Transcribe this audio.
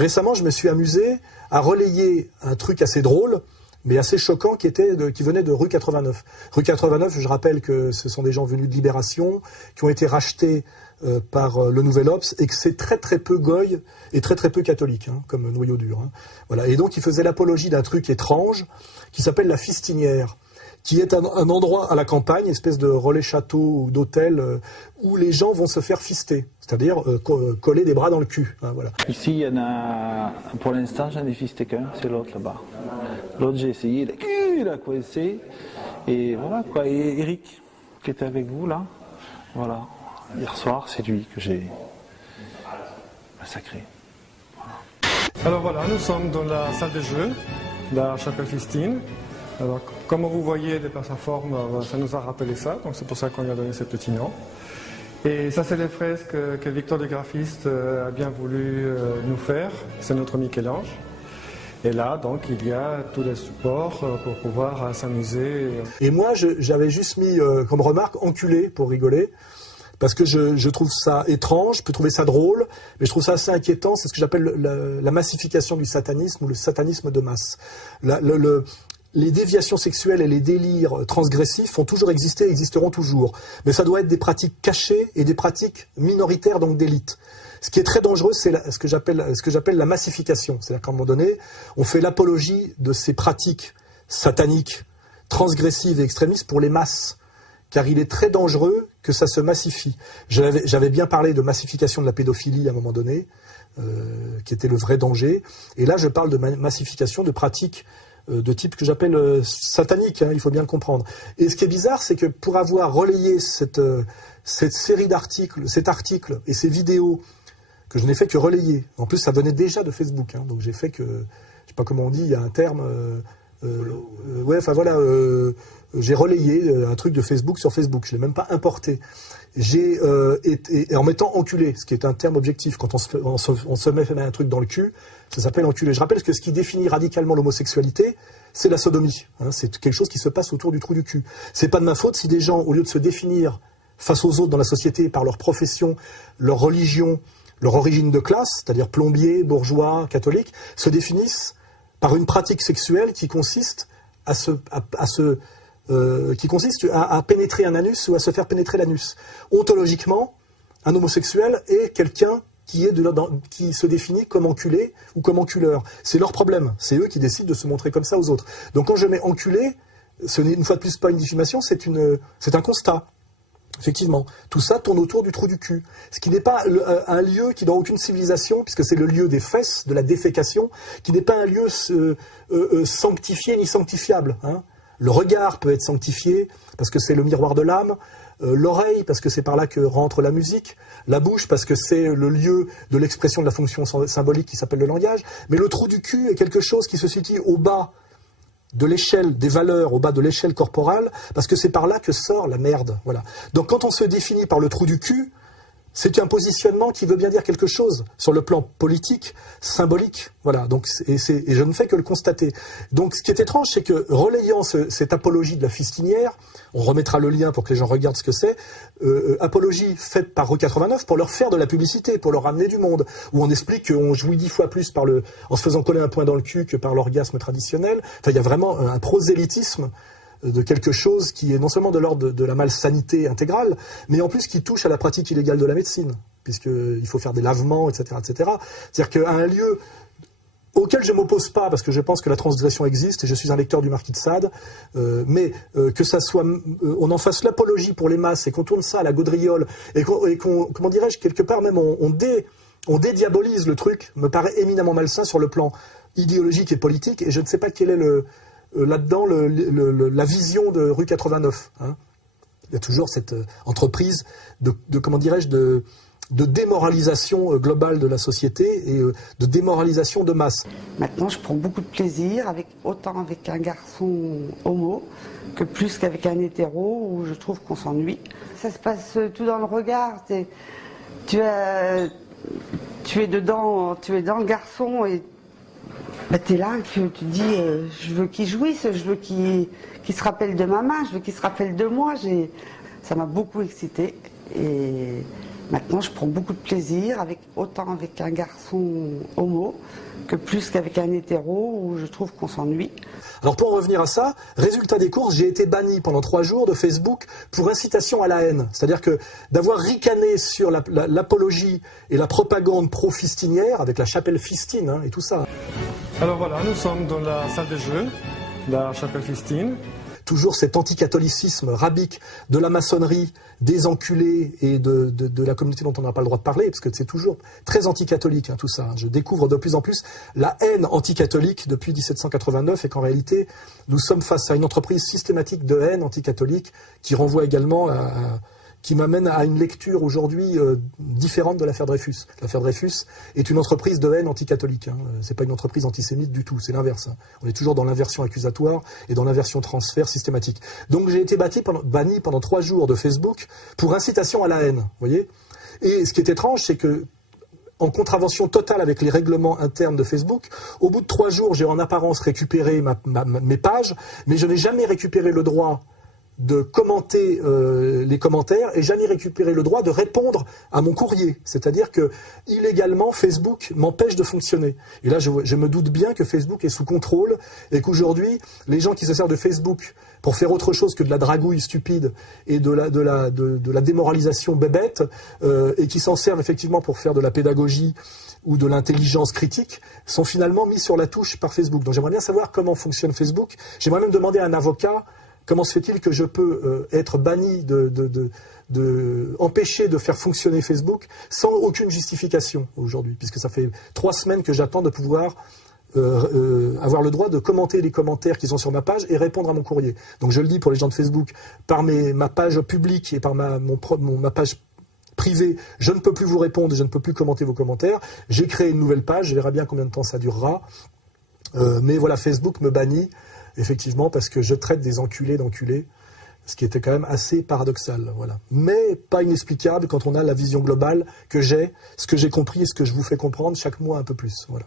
Récemment, je me suis amusé à relayer un truc assez drôle, mais assez choquant, qui venait de rue 89. Rue 89, je rappelle que ce sont des gens venus de Libération, qui ont été rachetés par le Nouvel Obs, et que c'est très très peu goy et très très peu catholique, hein, comme noyau dur. Hein. Voilà. Et donc, ils faisaient l'apologie d'un truc étrange, qui s'appelle la Fistinière, qui est un endroit à la campagne, espèce de relais château ou d'hôtel, où les gens vont se faire fister, c'est-à-dire coller des bras dans le cul. Hein, voilà. Ici, il y en a, pour l'instant, j'en ai fisté qu'un, c'est l'autre là-bas. L'autre, j'ai essayé, il a coincé, et voilà quoi. Et Eric, qui était avec vous là, voilà, hier soir, c'est lui que j'ai massacré. Voilà. Alors voilà, nous sommes dans la salle de jeu de la chapelle Fistine. Alors, comme vous voyez par sa forme, ça nous a rappelé ça, donc c'est pour ça qu'on lui a donné ce petit nom. Et ça, c'est les fresques que Victor le graphiste a bien voulu nous faire. C'est notre Michel-Ange. Et là, donc, il y a tous les supports pour pouvoir s'amuser. Et moi, j'avais juste mis comme remarque « enculé » pour rigoler. Parce que je trouve ça étrange, je peux trouver ça drôle, mais je trouve ça assez inquiétant. C'est ce que j'appelle la massification du satanisme ou le satanisme de masse. Les déviations sexuelles et les délires transgressifs ont toujours existé et existeront toujours. Mais ça doit être des pratiques cachées et des pratiques minoritaires, donc d'élite. Ce qui est très dangereux, c'est ce que j'appelle la massification. C'est-à-dire qu'à un moment donné, on fait l'apologie de ces pratiques sataniques, transgressives et extrémistes pour les masses. Car il est très dangereux que ça se massifie. J'avais bien parlé de massification de la pédophilie à un moment donné, qui était le vrai danger. Et là, je parle de massification de pratiques de type que j'appelle satanique, hein, il faut bien le comprendre. Et ce qui est bizarre, c'est que pour avoir relayé cette série d'articles, cet article et ces vidéos, que je n'ai fait que relayer, en plus ça venait déjà de Facebook, hein, donc j'ai fait que, je ne sais pas comment on dit, il y a un terme, ouais, enfin voilà, j'ai relayé un truc de Facebook sur Facebook, je ne l'ai même pas importé. Et en mettant enculé, ce qui est un terme objectif, quand on se met un truc dans le cul, ça s'appelle enculé. Je rappelle que ce qui définit radicalement l'homosexualité, c'est la sodomie. Hein, c'est quelque chose qui se passe autour du trou du cul. C'est pas de ma faute si des gens, au lieu de se définir face aux autres dans la société par leur profession, leur religion, leur origine de classe, c'est-à-dire plombier, bourgeois, catholique, se définissent par une pratique sexuelle qui consiste à pénétrer un anus ou à se faire pénétrer l'anus. Ontologiquement, un homosexuel est quelqu'un qui se définit comme enculé ou comme enculeur. C'est leur problème. C'est eux qui décident de se montrer comme ça aux autres. Donc quand je mets enculé, ce n'est une fois de plus pas une diffamation, c'est un constat. Effectivement, tout ça tourne autour du trou du cul. Ce qui n'est pas un lieu qui, dans aucune civilisation, puisque c'est le lieu des fesses, de la défécation, qui n'est pas un lieu sanctifié ni sanctifiable. Hein. Le regard peut être sanctifié, parce que c'est le miroir de l'âme. L'oreille, parce que c'est par là que rentre la musique. La bouche, parce que c'est le lieu de l'expression de la fonction symbolique qui s'appelle le langage. Mais le trou du cul est quelque chose qui se situe au bas de l'échelle des valeurs, au bas de l'échelle corporelle, parce que c'est par là que sort la merde. Voilà. Donc quand on se définit par le trou du cul, c'est un positionnement qui veut bien dire quelque chose sur le plan politique, symbolique. Voilà. Donc, et je ne fais que le constater. Donc ce qui est étrange, c'est que relayant cette apologie de la fistinière, on remettra le lien pour que les gens regardent ce que c'est, apologie faite par Rue 89 pour leur faire de la publicité, pour leur ramener du monde, où on explique qu'on jouit 10 fois plus en se faisant coller un poing dans le cul que par l'orgasme traditionnel. Enfin, il y a vraiment un prosélytisme de quelque chose qui est non seulement de l'ordre de la malsanité intégrale, mais en plus qui touche à la pratique illégale de la médecine, puisqu'il faut faire des lavements, etc. etc. C'est-à-dire qu'à un lieu auquel je ne m'oppose pas, parce que je pense que la transgression existe, et je suis un lecteur du Marquis de Sade, mais que ça soit, on en fasse l'apologie pour les masses, et qu'on tourne ça à la gaudriole, et qu'on comment dirais-je, quelque part même, on dédiabolise le truc, me paraît éminemment malsain sur le plan idéologique et politique, et je ne sais pas quel est là-dedans la vision de Rue 89. Hein. Il y a toujours cette entreprise comment dirais-je, de démoralisation globale de la société et de démoralisation de masse. Maintenant, je prends beaucoup de plaisir, autant avec un garçon homo que plus qu'avec un hétéro où je trouve qu'on s'ennuie. Ça se passe tout dans le regard. Tu es dedans, tu es dans le garçon et tu es là, tu dis je veux qu'il jouisse, je veux qu'il se rappelle de ma main, je veux qu'il se rappelle de moi. Ça m'a beaucoup excitée et Maintenant, je prends beaucoup de plaisir, autant avec un garçon homo que plus qu'avec un hétéro où je trouve qu'on s'ennuie. Alors pour en revenir à ça, résultat des courses, j'ai été banni pendant 3 jours de Facebook pour incitation à la haine. C'est-à-dire que d'avoir ricané sur l'apologie et la propagande pro-fistinière, avec la chapelle Fistine et tout ça. Alors voilà, nous sommes dans la salle des jeux, la chapelle Fistine. Toujours cet anticatholicisme rabique de la maçonnerie, des enculés et de la communauté dont on n'a pas le droit de parler, parce que c'est toujours très anticatholique tout ça. Je découvre de plus en plus la haine anticatholique depuis 1789 et qu'en réalité, nous sommes face à une entreprise systématique de haine anticatholique qui renvoie également qui m'amène à une lecture aujourd'hui différente de l'affaire Dreyfus. L'affaire Dreyfus est une entreprise de haine anticatholique. C'est pas une entreprise antisémite du tout, c'est l'inverse. On est toujours dans l'inversion accusatoire et dans l'inversion transfert systématique. Donc j'ai été banni pendant 3 jours de Facebook pour incitation à la haine. Voyez. Et ce qui est étrange, c'est que en contravention totale avec les règlements internes de Facebook, au bout de 3 jours, j'ai en apparence récupéré mes pages, mais je n'ai jamais récupéré le droit de commenter les commentaires et jamais récupérer le droit de répondre à mon courrier. C'est-à-dire que, illégalement, Facebook m'empêche de fonctionner. Et là, je me doute bien que Facebook est sous contrôle et qu'aujourd'hui, les gens qui se servent de Facebook pour faire autre chose que de la dragouille stupide et de la démoralisation bébête et qui s'en servent effectivement pour faire de la pédagogie ou de l'intelligence critique, sont finalement mis sur la touche par Facebook. Donc j'aimerais bien savoir comment fonctionne Facebook. J'aimerais même demander à un avocat comment se fait-il que je peux être banni, empêché de faire fonctionner Facebook sans aucune justification aujourd'hui, puisque ça fait 3 semaines que j'attends de pouvoir avoir le droit de commenter les commentaires qui sont sur ma page et répondre à mon courrier. Donc je le dis pour les gens de Facebook, par ma page publique et par ma page privée, je ne peux plus vous répondre, je ne peux plus commenter vos commentaires. J'ai créé une nouvelle page, je verrai bien combien de temps ça durera. Mais voilà, Facebook me bannit. Effectivement, parce que je traite des enculés d'enculés, ce qui était quand même assez paradoxal. Voilà. Mais pas inexplicable quand on a la vision globale que j'ai, ce que j'ai compris et ce que je vous fais comprendre chaque mois un peu plus. Voilà.